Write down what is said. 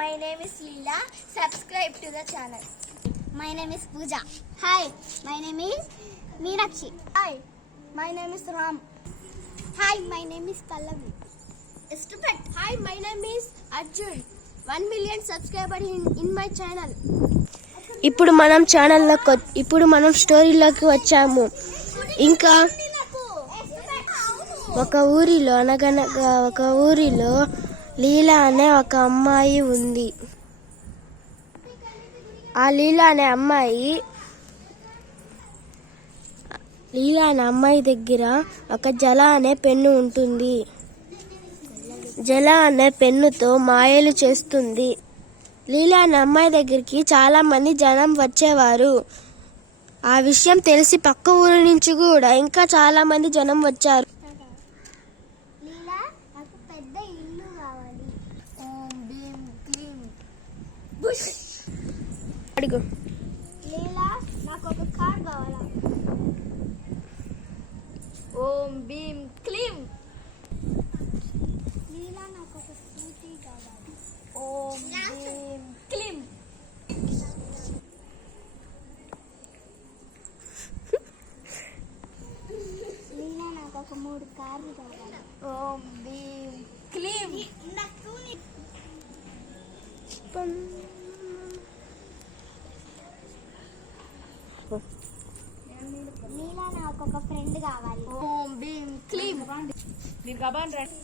My name is Leela. Subscribe to the channel. My name is Pooja. Hi, my name is Meenakshi. Hi, my name is Ram. Hi, my name is Pallavi. Stupid. Hi, my name is Arjun. 1 million subscribers in my channel. ఇప్పుడు మనం స్టోరీలోకి వచ్చాము. ఇంకా ఒక ఊరిలో అనగనగా ఒక ఊరిలో లీలా అనే ఒక అమ్మాయి ఉంది. ఆ లీలా అనే అమ్మాయి దగ్గర ఒక జల అనే పెన్ను ఉంటుంది. జల అనే పెన్నుతో మాయలు చేస్తుంది. లీలా అనే అమ్మాయి దగ్గరికి చాలా మంది జనం వచ్చేవారు. ఆ విషయం తెలిసి పక్క ఊరి నుంచి కూడా ఇంకా చాలా మంది జనం వచ్చారు. లీలా, నాకు పెద్ద ఇల్లు కావాలి. ఓం భీం క్లీం. అడుగు. లీలా, నాకు ఒక కార్ కావాలా. ఓం భీం క్లీం. లీలా, నాకు ఒక స్కూటీ కావాలి. ఓం భీం క్లీం. లీలా, నాకు ఒక 3 కార్లు కావాలి. ఓం భీం క్లీం. లీలా, నాకు ఒక ఫ్రెండ్ కావాలి. ఓం భీం క్లీం. మీరు కబాన్ రండి.